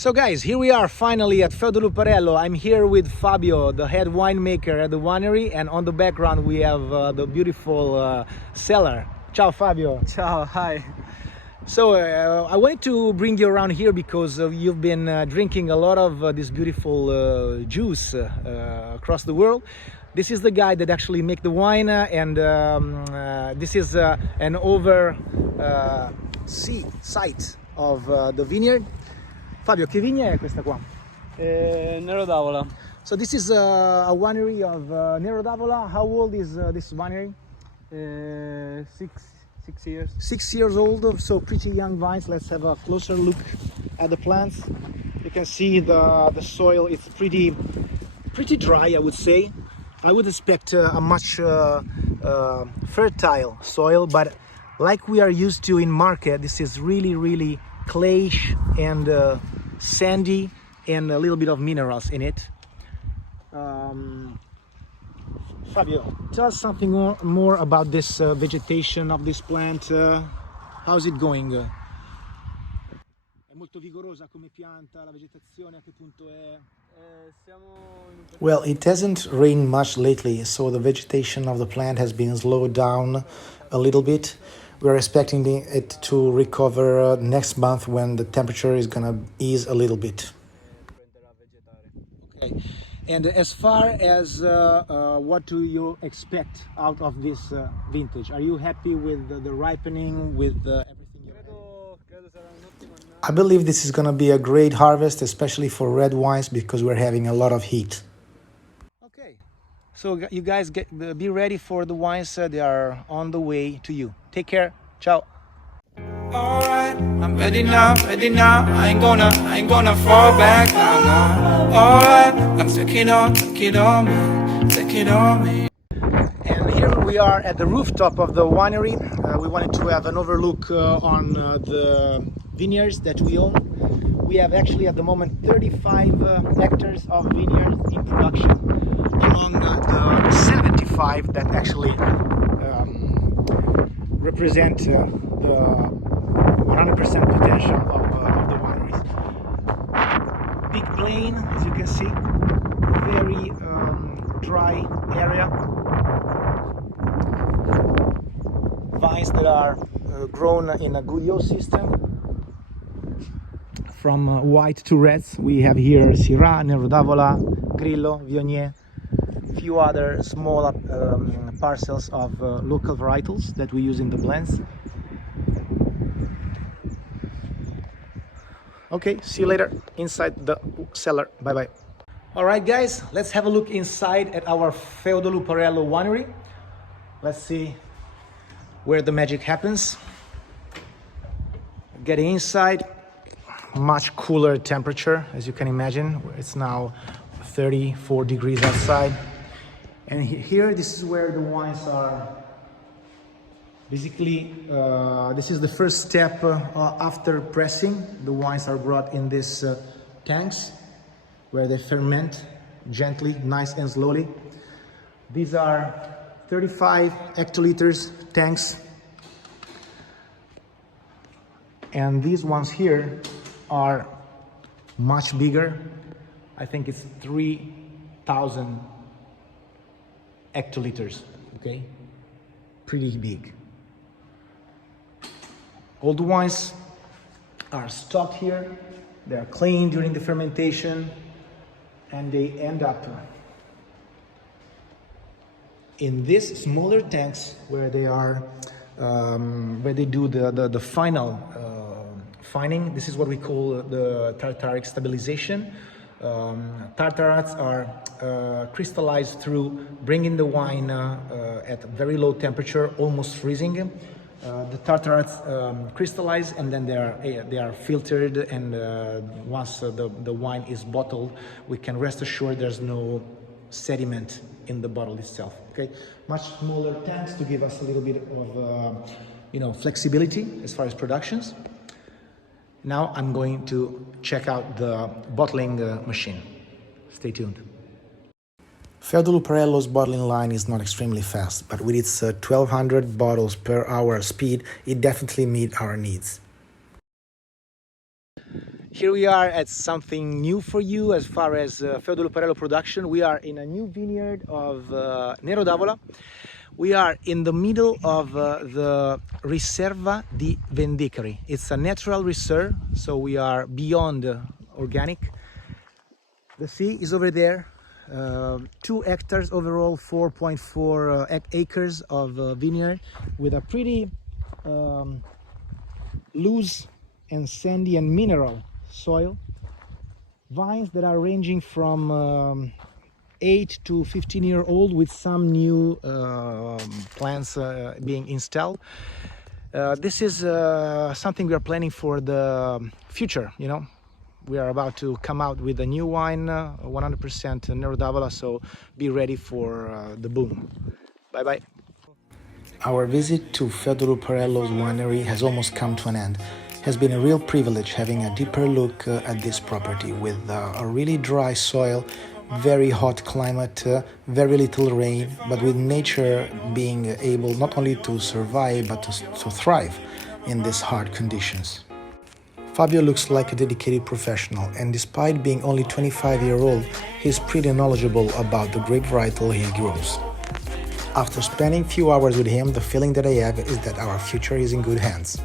So guys, here we are finally at Feudo Luparello. I'm here with Fabio, the head winemaker at the winery, and on the background we have the beautiful cellar. Ciao Fabio. Ciao, hi. So I wanted to bring you around here because you've been drinking a lot of this beautiful juice across the world. This is the guy that actually make the wine, and this is an site of the vineyard. Fabio, che vigna è questa qua? Nero d'Avola. So this is a winery of Nero d'Avola. How old is this winery? 6 years. 6 years old, so pretty young vines. Let's have a closer look at the plants. You can see the soil is pretty dry, I would say. I would expect a much fertile soil, but like we are used to in market, this is really clayish and sandy, and a little bit of minerals in it. Fabio, tell us something more about this vegetation of this plant. How's it going? È molto vigorosa come pianta, la vegetazione a che punto è? Well, it hasn't rained much lately, so the vegetation of the plant has been slowed down a little bit. We're expecting it to recover next month when the temperature is gonna ease a little bit. Okay. And as far as what do you expect out of this vintage? Are you happy with the ripening, with everything you have? I believe this is gonna be a great harvest, especially for red wines, because we're having a lot of heat. Okay, so you guys be ready for the wines. They are on the way to you. Take care. Ciao. Alright, I'm ready now. I ain't gonna fall back now. Alright, I'm taking it on me. And here we are at the rooftop of the winery. We wanted to have an overlook on the vineyards that we own. We have actually at the moment 35 hectares of vineyards in production, among the 75 that actually represent the 100% potential of the wineries. Big plain, as you can see, very dry area. Vines that are grown in a Gouillot system. From white to reds, we have here Syrah, Nero d'Avola, Grillo, Viognier, few other small parcels of local varietals that we use in the blends. Okay, see you later inside the cellar. Bye bye. All right, guys, let's have a look inside at our Feudo Luparello winery. Let's see where the magic happens. Getting inside, much cooler temperature, as you can imagine. It's now 34 degrees outside. And here, this is where the wines are. Basically, this is the first step after pressing. The wines are brought in these tanks where they ferment gently, nice and slowly. These are 35 hectoliters tanks. And these ones here are much bigger. I think it's 3,000 hectoliters, okay? Pretty big. All the wines are stocked here. They are cleaned during the fermentation, and they end up in these smaller tanks where they are, where they do the final fining. This is what we call the tartaric stabilization. Tartarates are crystallized through bringing the wine at very low temperature, almost freezing. The tartarates crystallize, and then they are filtered, and once the wine is bottled, we can rest assured there's no sediment in the bottle itself. Okay, much smaller tanks to give us a little bit of flexibility as far as productions. Now I'm going to check out the bottling machine. Stay tuned. Feudo Luparello's bottling line is not extremely fast, but with its 1,200 bottles per hour speed, it definitely meets our needs. Here we are at something new for you as far as Feudo Luparello production. We are in a new vineyard of Nero d'Avola. We are in the middle of the Riserva di Vendicari. It's a natural reserve, so we are beyond organic. The sea is over there. 2 hectares overall, 4.4 acres of vineyard with a pretty loose and sandy and mineral soil. Vines that are ranging from 8 to 15-year-old with some new plants being installed. This is something we are planning for the future, you know. We are about to come out with a new wine, 100% Nero d'Avola, so be ready for the boom. Bye-bye. Our visit to Feudo Luparello's winery has almost come to an end. It has been a real privilege having a deeper look at this property with a really dry soil, very hot climate, very little rain, but with nature being able not only to survive but to thrive in these hard conditions. Fabio looks like a dedicated professional, and despite being only 25-year-old, he's pretty knowledgeable about the grape varietal he grows. After spending few hours with him, the feeling that I have is that our future is in good hands.